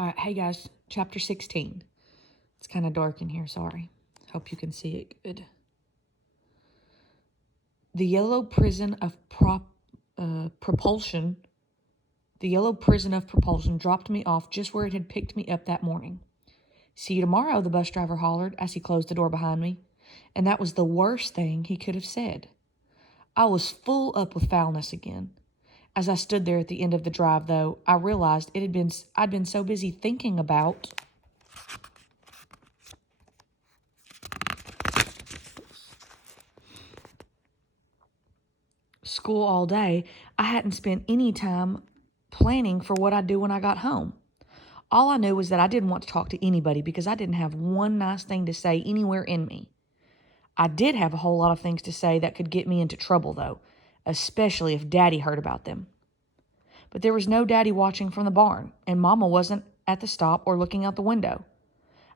Hey guys, chapter 16. It's kind of dark in here, sorry. Hope you can see it good. The yellow prison of propulsion. The yellow prison of propulsion dropped me off just where it had picked me up that morning. See you tomorrow, the bus driver hollered as he closed the door behind me. And that was the worst thing he could have said. I was full up with foulness again. As I stood there at the end of the drive, though, I realized I'd been so busy thinking about school all day, I hadn't spent any time planning for what I'd do when I got home. All I knew was that I didn't want to talk to anybody because I didn't have one nice thing to say anywhere in me. I did have a whole lot of things to say that could get me into trouble, though, especially if Daddy heard about them. But there was no Daddy watching from the barn, and Mama wasn't at the stop or looking out the window.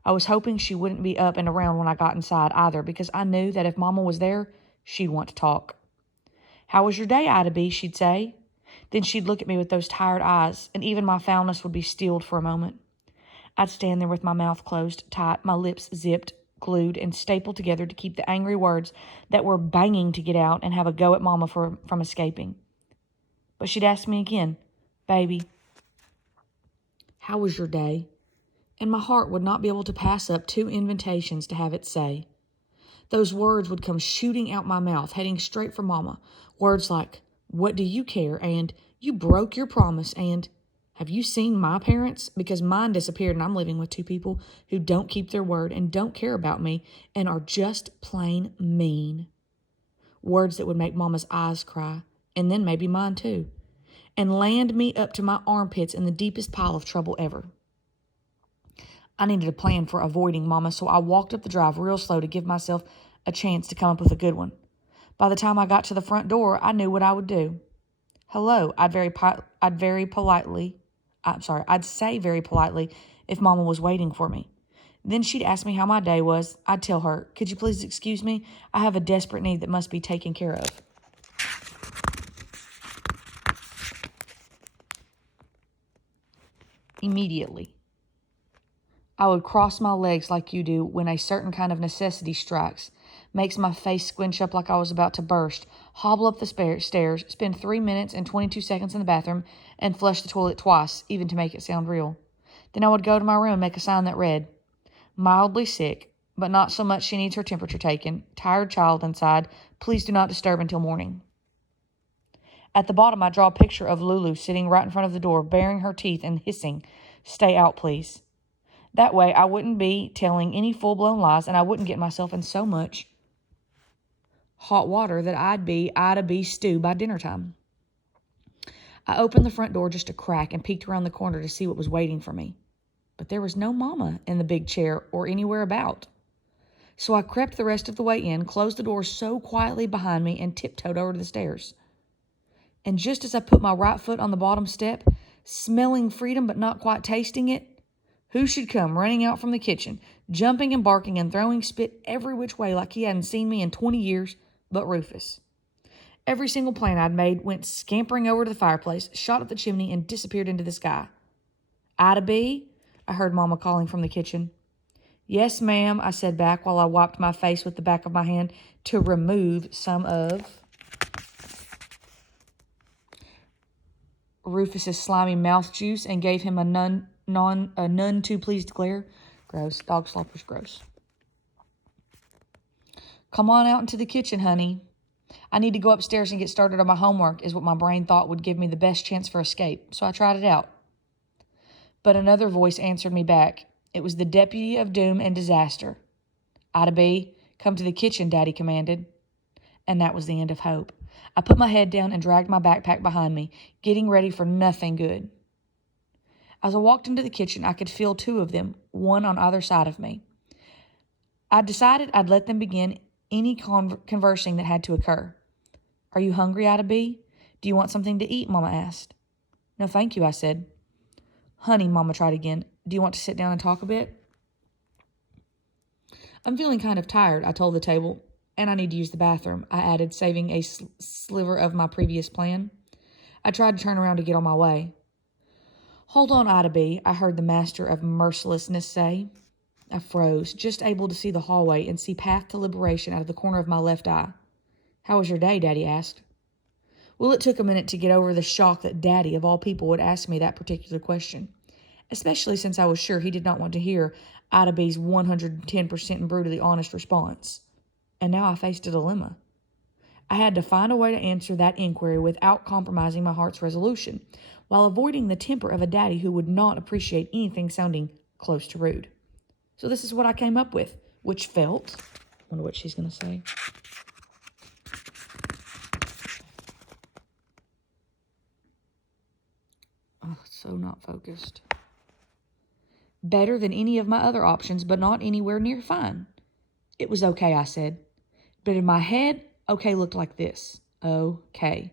I was hoping she wouldn't be up and around when I got inside either, because I knew that if Mama was there, she'd want to talk. "How was your day, Ida B?" she'd say. Then she'd look at me with those tired eyes, and even my foulness would be stilled for a moment. I'd stand there with my mouth closed tight, my lips zipped, glued, and stapled together to keep the angry words that were banging to get out and have a go at Mama from escaping. But she'd ask me again, "Baby, how was your day?" And my heart would not be able to pass up two invitations to have it say. Those words would come shooting out my mouth, heading straight for Mama. Words like, "What do you care?" and "You broke your promise," and "Have you seen my parents?" Because mine disappeared and I'm living with two people who don't keep their word and don't care about me and are just plain mean. Words that would make Mama's eyes cry, and then maybe mine too, and land me up to my armpits in the deepest pile of trouble ever. I needed a plan for avoiding Mama, so I walked up the drive real slow to give myself a chance to come up with a good one. By the time I got to the front door, I knew what I would do. "Hello," I'd say very politely if Mama was waiting for me. Then she'd ask me how my day was. I'd tell her, "Could you please excuse me? I have a desperate need that must be taken care of." Immediately. I would cross my legs like you do when a certain kind of necessity strikes, makes my face squinch up like I was about to burst, hobble up the stairs, spend 3 minutes and 22 seconds in the bathroom, and flush the toilet twice, even to make it sound real. Then I would go to my room and make a sign that read, "Mildly sick, but not so much she needs her temperature taken. Tired child inside. Please do not disturb until morning." At the bottom, I draw a picture of Lulu sitting right in front of the door, baring her teeth and hissing, "Stay out, please." That way, I wouldn't be telling any full-blown lies, and I wouldn't get myself in so much hot water that I'd be stew by dinner time. I opened the front door just a crack and peeked around the corner to see what was waiting for me. But there was no Mama in the big chair or anywhere about. So I crept the rest of the way in, closed the door so quietly behind me, and tiptoed over to the stairs. And just as I put my right foot on the bottom step, smelling freedom but not quite tasting it, who should come running out from the kitchen, jumping and barking and throwing spit every which way like he hadn't seen me in 20 years, but Rufus. Every single plan I'd made went scampering over to the fireplace, shot up the chimney, and disappeared into the sky. "Ida B?" I heard Mama calling from the kitchen. "Yes, ma'am," I said back while I wiped my face with the back of my hand to remove some of Rufus's slimy mouth juice and gave him a none too pleased glare. Gross. Dog slopper's gross. "Come on out into the kitchen, honey. I need to go upstairs and get started on my homework," is what my brain thought would give me the best chance for escape, so I tried it out. But another voice answered me back. It was the deputy of doom and disaster. "Ida B, come to the kitchen," Daddy commanded. And that was the end of hope. I put my head down and dragged my backpack behind me, getting ready for nothing good. As I walked into the kitchen, I could feel two of them, one on either side of me. I decided I'd let them begin any conversing that had to occur. "Are you hungry, Ida B? Do you want something to eat?" Mama asked. "No, thank you," I said. "Honey," Mama tried again, "do you want to sit down and talk a bit?" "I'm feeling kind of tired," I told the table, "and I need to use the bathroom," I added, saving a sliver of my previous plan. I tried to turn around to get on my way. Hold on, Ida B, I heard the master of mercilessness say. I froze, just able to see the hallway and see path to liberation out of the corner of my left eye. How was your day? Daddy asked. Well, it took a minute to get over the shock that Daddy, of all people, would ask me that particular question, especially since I was sure he did not want to hear Ida B's 110% brutally honest response. And now I faced a dilemma. I had to find a way to answer that inquiry without compromising my heart's resolution, while avoiding the temper of a daddy who would not appreciate anything sounding close to rude. So this is what I came up with, which felt... I wonder what she's going to say. Oh, it's so not focused. Better than any of my other options, but not anywhere near fine. It was okay, I said. But in my head, okay looked like this. Okay.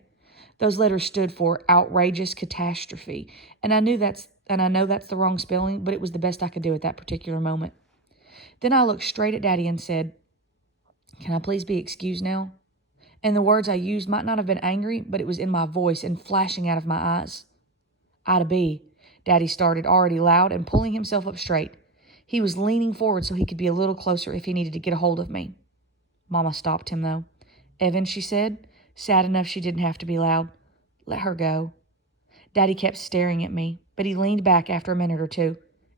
Those letters stood for outrageous catastrophe, and I know that's the wrong spelling, but it was the best I could do at that particular moment. Then I looked straight at Daddy and said, "Can I please be excused now?" And the words I used might not have been angry, but it was in my voice and flashing out of my eyes. Ida B, Daddy started, already loud and pulling himself up straight. He was leaning forward so he could be a little closer if he needed to get a hold of me. Mama stopped him, though. "Evan," she said, sad enough she didn't have to be loud, "let her go." Daddy kept staring at me, but he leaned back after a minute or two,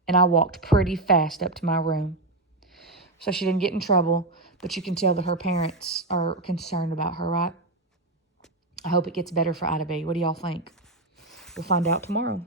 and I walked pretty fast up to my room. So she didn't get in trouble, but you can tell that her parents are concerned about her, right? I hope it gets better for Ida B. What do y'all think? We'll find out tomorrow.